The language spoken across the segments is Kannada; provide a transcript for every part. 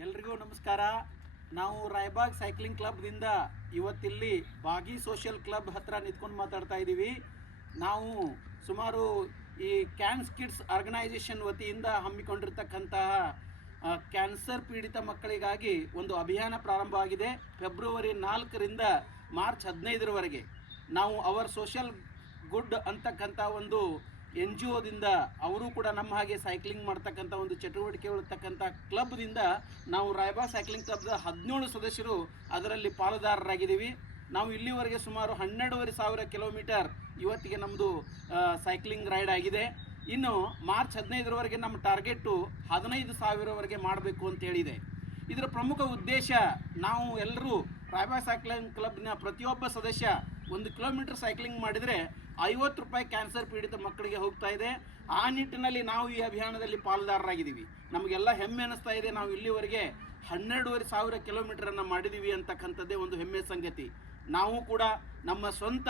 ಎಲ್ರಿಗೂ ನಮಸ್ಕಾರ. ನಾವು ರಾಯಬಾಗ್ ಸೈಕ್ಲಿಂಗ್ ಕ್ಲಬ್ದಿಂದ ಇವತ್ತಿಲ್ಲಿ ಬಾಗಿ ಸೋಷಿಯಲ್ ಕ್ಲಬ್ ಹತ್ರ ನಿಂತ್ಕೊಂಡು ಮಾತಾಡ್ತಾ ಇದ್ದೀವಿ. ನಾವು ಸುಮಾರು ಈ ಕ್ಯಾನ್ಸ್ ಕಿಡ್ಸ್ ಆರ್ಗನೈಸೇಷನ್ ವತಿಯಿಂದ ಹಮ್ಮಿಕೊಂಡಿರ್ತಕ್ಕಂತಹ ಕ್ಯಾನ್ಸರ್ ಪೀಡಿತ ಮಕ್ಕಳಿಗಾಗಿ ಒಂದು ಅಭಿಯಾನ ಪ್ರಾರಂಭ ಆಗಿದೆ. ಫೆಬ್ರವರಿ 4ರಿಂದ ಮಾರ್ಚ್ 15ರವರೆಗೆ ನಾವು ಅವರ್ ಸೋಷಿಯಲ್ ಗುಡ್ ಅಂತಕ್ಕಂಥ ಒಂದು NGOದಿಂದ ಅವರು ಕೂಡ ನಮ್ಮ ಹಾಗೆ ಸೈಕ್ಲಿಂಗ್ ಮಾಡ್ತಕ್ಕಂಥ ಒಂದು ಚಟುವಟಿಕೆ ಇರತಕ್ಕಂಥ ಕ್ಲಬ್ದಿಂದ ನಾವು ರಾಯಬಾಗ್ ಸೈಕ್ಲಿಂಗ್ ಕ್ಲಬ್ದ 17 ಸದಸ್ಯರು ಅದರಲ್ಲಿ ಪಾಲುದಾರರಾಗಿದ್ದೀವಿ. ನಾವು ಇಲ್ಲಿವರೆಗೆ ಸುಮಾರು 12,500 ಕಿಲೋಮೀಟರ್ ಇವತ್ತಿಗೆ ನಮ್ಮದು ಸೈಕ್ಲಿಂಗ್ ರೈಡ್ ಆಗಿದೆ. ಇನ್ನು ಮಾರ್ಚ್ 15ರವರೆಗೆ ನಮ್ಮ ಟಾರ್ಗೆಟು 15,000ವರೆಗೆ ಮಾಡಬೇಕು ಅಂತ ಹೇಳಿದೆ. ಇದರ ಪ್ರಮುಖ ಉದ್ದೇಶ, ನಾವು ಎಲ್ಲರೂ ರಾಯಬಾಗ್ ಸೈಕ್ಲಿಂಗ್ ಕ್ಲಬ್ನ ಪ್ರತಿಯೊಬ್ಬ ಸದಸ್ಯ 1 ಕಿಲೋಮೀಟರ್ ಸೈಕ್ಲಿಂಗ್ ಮಾಡಿದರೆ 50 ರೂಪಾಯಿ ಕ್ಯಾನ್ಸರ್ ಪೀಡಿತ ಮಕ್ಕಳಿಗೆ ಹೋಗ್ತಾ ಇದೆ. ಆ ನಿಟ್ಟಿನಲ್ಲಿ ನಾವು ಈ ಅಭಿಯಾನದಲ್ಲಿ ಪಾಲುದಾರರಾಗಿದ್ದೀವಿ. ನಮಗೆಲ್ಲ ಹೆಮ್ಮೆ ಅನ್ನಿಸ್ತಾ ಇದೆ. ನಾವು ಇಲ್ಲಿವರೆಗೆ 12,500 ಕಿಲೋಮೀಟರನ್ನು ಮಾಡಿದ್ದೀವಿ ಅಂತಕ್ಕಂಥದ್ದೇ ಒಂದು ಹೆಮ್ಮೆ ಸಂಗತಿ. ನಾವು ಕೂಡ ನಮ್ಮ ಸ್ವಂತ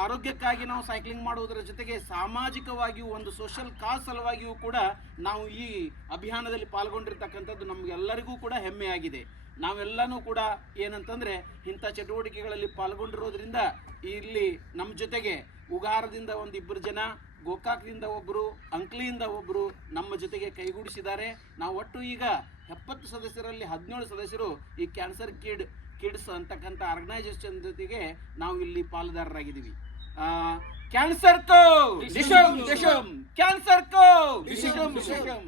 ಆರೋಗ್ಯಕ್ಕಾಗಿ ನಾವು ಸೈಕ್ಲಿಂಗ್ ಮಾಡುವುದರ ಜೊತೆಗೆ ಸಾಮಾಜಿಕವಾಗಿಯೂ ಒಂದು ಸೋಷಲ್ ಕಾಸ್ ಸಲುವಾಗಿಯೂ ಕೂಡ ನಾವು ಈ ಅಭಿಯಾನದಲ್ಲಿ ಪಾಲ್ಗೊಂಡಿರ್ತಕ್ಕಂಥದ್ದು ನಮಗೆಲ್ಲರಿಗೂ ಕೂಡ ಹೆಮ್ಮೆಯಾಗಿದೆ. ನಾವೆಲ್ಲನೂ ಕೂಡ ಏನಂತಂದರೆ ಇಂಥ ಚಟುವಟಿಕೆಗಳಲ್ಲಿ ಪಾಲ್ಗೊಂಡಿರೋದ್ರಿಂದ ಇಲ್ಲಿ ನಮ್ಮ ಜೊತೆಗೆ ಉಗಾರದಿಂದ 1-2 ಜನ, ಗೋಕಾಕ್ದಿಂದ ಒಬ್ಬರು, ಅಂಕ್ಲಿಯಿಂದ ಒಬ್ಬರು ನಮ್ಮ ಜೊತೆಗೆ ಕೈಗೂಡಿಸಿದ್ದಾರೆ. ನಾವು ಒಟ್ಟು ಈಗ 70 ಸದಸ್ಯರಲ್ಲಿ 17 ಸದಸ್ಯರು ಈ ಕ್ಯಾನ್ಸರ್ ಕಿಡ್ಸ್ ಅಂತಕ್ಕಂಥ ಆರ್ಗನೈಸೇಷನ್ ಜೊತೆಗೆ ನಾವು ಇಲ್ಲಿ ಪಾಲುದಾರರಾಗಿದ್ದೀವಿ. ಕ್ಯಾನ್ಸರ್ ಕೋ ದಿಶಂ ದಿಶಂ, ಕ್ಯಾನ್ಸರ್ ಕೋ ದಿಶಂ ದಿಶಂ.